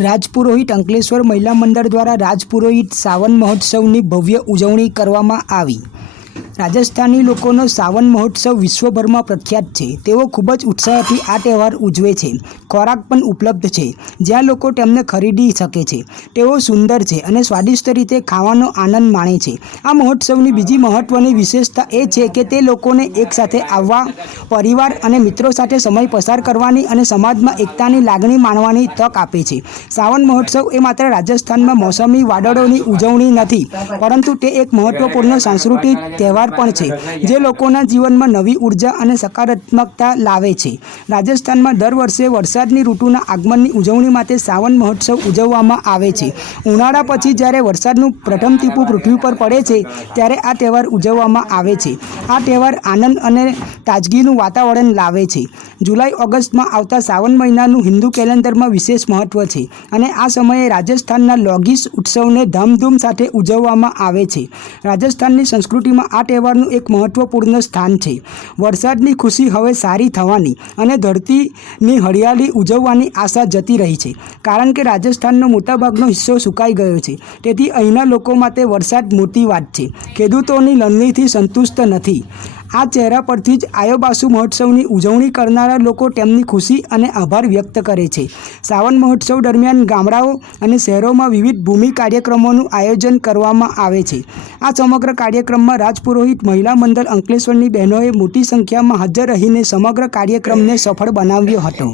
રાજપુરોહિત અંકલેશ્વર મહિલા મંડળ દ્વારા રાજપુરોહિત સાવન મહોત્સવની ભવ્ય ઉજવણી કરવામાં આવી. રાજસ્થાની લોકોનો સાવન મહોત્સવ વિશ્વભરમાં પ્રખ્યાત છે. તેઓ ખૂબ જ ઉત્સાહથી આ તહેવાર ઉજવે છે. ખોરાક પણ ઉપલબ્ધ છે. જ્યાં લોકો તેમને ખરીદી શકે છે. તેઓ સુંદર છે અને સ્વાદિષ્ટ રીતે ખાવાનો આનંદ માણે છે. આ મહોત્સવની બીજી મહત્ત્વની વિશેષતા એ છે કે તે લોકોને એકસાથે આવવા, પરિવાર અને મિત્રો સાથે સમય પસાર કરવાની અને સમાજમાં એકતાની લાગણી માણવાની તક આપે છે. સાવન મહોત્સવ એ માત્ર રાજસ્થાનમાં મોસમી વાદળોની ઉજવણી નથી, પરંતુ તે એક મહત્વપૂર્ણ સાંસ્કૃતિક તહેવાર પણ છે, જે લોકોના જીવનમાં નવી ઊર્જા અને સકારાત્મકતા લાવે છે. રાજસ્થાનમાં દર વર્ષે વરસાદની ઋતુના આગમનની ઉજવણી માટે સાવન મહોત્સવ ઉજવવામાં આવે છે. ઉનાળા પછી જ્યારે વરસાદનું પ્રથમ ટીપું પૃથ્વી પર પડે છે, ત્યારે આ તહેવાર ઉજવવામાં આવે છે. આ તહેવાર આનંદ અને તાજગીનું વાતાવરણ લાવે છે. જુલાઈ, ઓગસ્ટમાં આવતા સાવન મહિનાનું હિન્દુ કેલેન્ડરમાં વિશેષ મહત્ત્વ છે અને આ સમયે રાજસ્થાનના લોગીસ ઉત્સવને ધામધૂમ સાથે ઉજવવામાં આવે છે. રાજસ્થાનની સંસ્કૃતિમાં આ તહેવારનું એક મહત્ત્વપૂર્ણ સ્થાન છે. વરસાદની ખુશી હવે સારી થવાની અને ધરતીની હરિયાળી ઉજવવાની આશા જતી રહી છે. કારણ કે રાજસ્થાનનો મોટાભાગનો હિસ્સો સુકાઈ ગયો છે. તેથી અહીંના લોકો માટે વરસાદ મોટી વાત છે. ખેડૂતોની લણણીથી સંતુષ્ટ નથી. આ ચહેરા પરથી જ આયોબાસુ મહોત્સવની ઉજવણી કરનારા લોકો તેમની ખુશી અને આભાર વ્યક્ત કરે છે. સાવન મહોત્સવ દરમિયાન ગામડાઓ અને શહેરોમાં વિવિધ ભૂમિ કાર્યક્રમોનું આયોજન કરવામાં આવે છે. આ સમગ્ર કાર્યક્રમમાં રાજપુરોહિત મહિલા મંડળ અંકલેશ્વરની બહેનોએ મોટી સંખ્યામાં હાજર રહીને સમગ્ર કાર્યક્રમને સફળ બનાવ્યો હતો.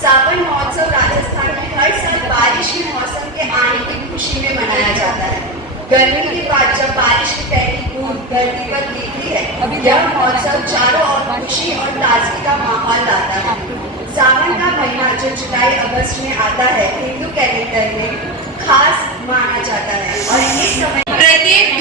सावन महोत्सव राजस्थान में हर साल बारिश के मौसम के आने की खुशी में मनाया जाता है। गर्मी के बाद जब बारिश की पहली बूंद धरती पर गिरती है यह महोत्सव चारों ओर खुशी और ताजगी का माहौल लाता है। सावन का महीना जो जुलाई अगस्त में आता है हिंदू कैलेंडर में खास माना जाता है। और इस समय प्रत्येक